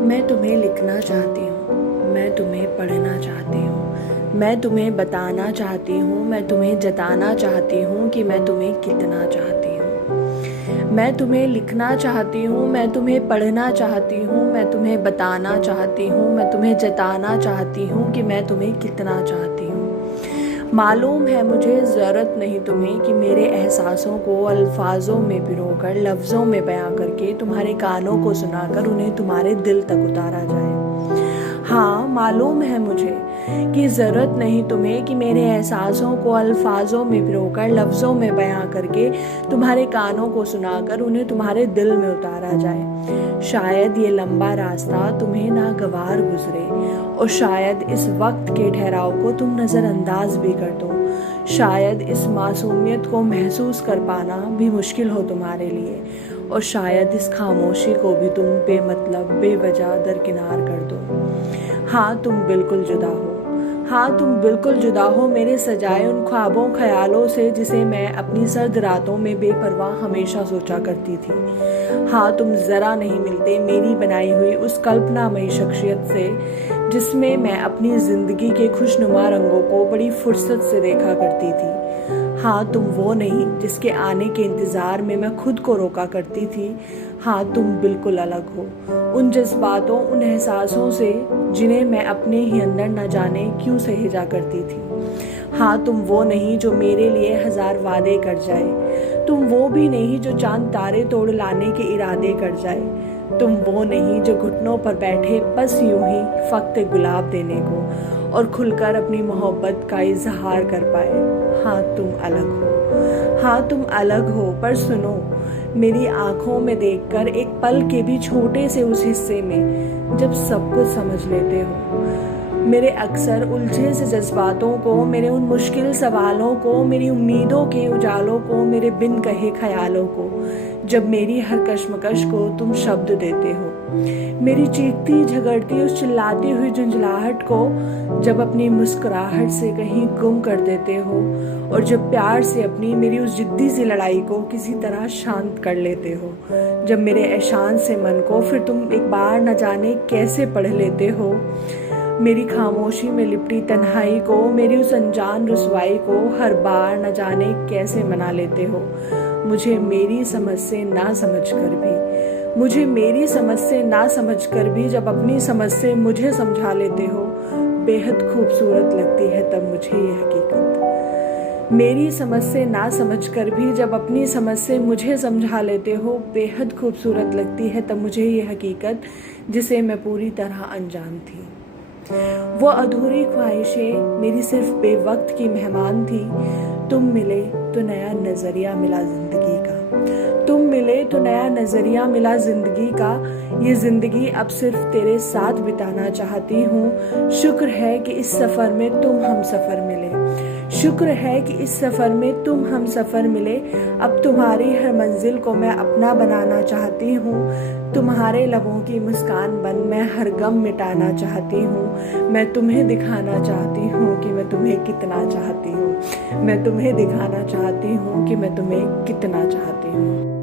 मैं तुम्हें लिखना चाहती हूँ, मैं तुम्हें पढ़ना चाहती हूँ, मैं तुम्हें बताना चाहती हूँ, मैं तुम्हें जताना चाहती हूँ कि मैं तुम्हें कितना चाहती हूँ। मैं तुम्हें लिखना चाहती हूँ, मैं तुम्हें पढ़ना चाहती हूँ, मैं तुम्हें बताना चाहती हूँ, मैं तुम्हें जताना चाहती हूँ कि मैं तुम्हें कितना चाहती हूँ। मालूम है मुझे ज़रूरत नहीं तुम्हें कि मेरे एहसासों को अल्फाजों में पिरोकर लफ्ज़ों में बयां करके तुम्हारे कानों को सुनाकर उन्हें तुम्हारे दिल तक उतारा जाए। हाँ, मालूम है मुझे कि ज़रूरत नहीं तुम्हें कि मेरे एहसासों को अल्फाजों में पिरोकर लफ्ज़ों में बयां करके तुम्हारे कानों को सुनाकर उन्हें तुम्हारे दिल में उतारा जाए। शायद ये लंबा रास्ता तुम्हें नागवार गुजरे और शायद इस वक्त के ठहराव को तुम नज़रअंदाज भी कर दो। शायद इस मासूमियत को महसूस कर पाना भी मुश्किल हो तुम्हारे लिए और शायद इस खामोशी को भी तुम बेमतलब बेवजह दरकिनार कर दो। हाँ, तुम बिल्कुल जुदा हो। हाँ, तुम बिल्कुल जुदा हो मेरे सजाए उन ख्वाबों ख्यालों से जिसे मैं अपनी सर्द रातों में बेपरवाह हमेशा सोचा करती थी। हाँ, तुम ज़रा नहीं मिलते मेरी बनाई हुई उस कल्पनामयी शख्सियत से जिसमें मैं अपनी ज़िंदगी के खुशनुमा रंगों को बड़ी फुर्सत से देखा करती थी। हाँ, तुम वो नहीं जिसके आने के इंतज़ार में मैं खुद को रोका करती थी। हाँ, तुम बिल्कुल अलग हो उन जज्बातों उन एहसासों से जिन्हें मैं अपने ही अंदर न जाने क्यों सहेजा करती थी। हाँ, तुम वो नहीं जो मेरे लिए 1000 वादे कर जाए। तुम वो भी नहीं जो चांद तारे तोड़ लाने के इरादे कर जाए। तुम वो नहीं जो घुटनों पर बैठे बस यूं ही फक्त गुलाब देने को और खुलकर अपनी मोहब्बत का इजहार कर पाए। हाँ, तुम अलग हो। हाँ, तुम अलग हो, पर सुनो, मेरी आंखों में देखकर एक पल के भी छोटे से उस हिस्से में जब सब कुछ समझ लेते हो, मेरे अक्सर उलझे से जज्बातों को, मेरे उन मुश्किल सवालों को, मेरी उम्मीदों के उजालों को, मेरे बिन कहे ख्यालों को, जब मेरी हर कश्मकश को तुम शब्द देते हो, मेरी चीखती झगड़ती उस चिल्लाती हुई झुंझलाहट को जब अपनी मुस्कुराहट से कहीं गुम कर देते हो और जब प्यार से अपनी मेरी उस जिद्दी सी लड़ाई को किसी तरह शांत कर लेते हो, जब मेरे ऐशान से मन को फिर तुम एक बार न जाने कैसे पढ़ लेते हो, मेरी खामोशी में लिपटी तन्हाई को, मेरी उस अनजान रुसवाई को हर बार न जाने कैसे मना लेते हो। मुझे मेरी समझ से ना समझ कर भी, मुझे मेरी समझ से ना समझ कर भी जब अपनी समझ से मुझे समझा लेते हो, बेहद खूबसूरत लगती है तब मुझे ये हकीकत। मेरी समझ से ना समझ कर भी जब अपनी समझ से मुझे समझा लेते हो, बेहद खूबसूरत लगती है तब मुझे ये हकीकत जिसे मैं पूरी तरह अनजान थी। वो अधूरी ख्वाहिशें मेरी सिर्फ बेवक्त की मेहमान थी। तुम मिले तो नया नज़रिया मिला ज़िंदगी का, तुम मिले तो नया नज़रिया मिला ज़िंदगी का। ये ज़िंदगी अब सिर्फ तेरे साथ बिताना चाहती हूँ। शुक्र है कि इस सफ़र में तुम हम सफ़र मिले, शुक्र है कि इस सफ़र में तुम हम सफ़र मिले। अब तुम्हारी हर मंजिल को मैं अपना बनाना चाहती हूँ। तुम्हारे लबों की मुस्कान बन मैं हर गम मिटाना चाहती हूँ। मैं तुम्हें दिखाना चाहती हूँ कि मैं तुम्हें कितना चाहती हूँ। मैं तुम्हें दिखाना चाहती हूँ कि मैं तुम्हें कितना चाहती हूँ।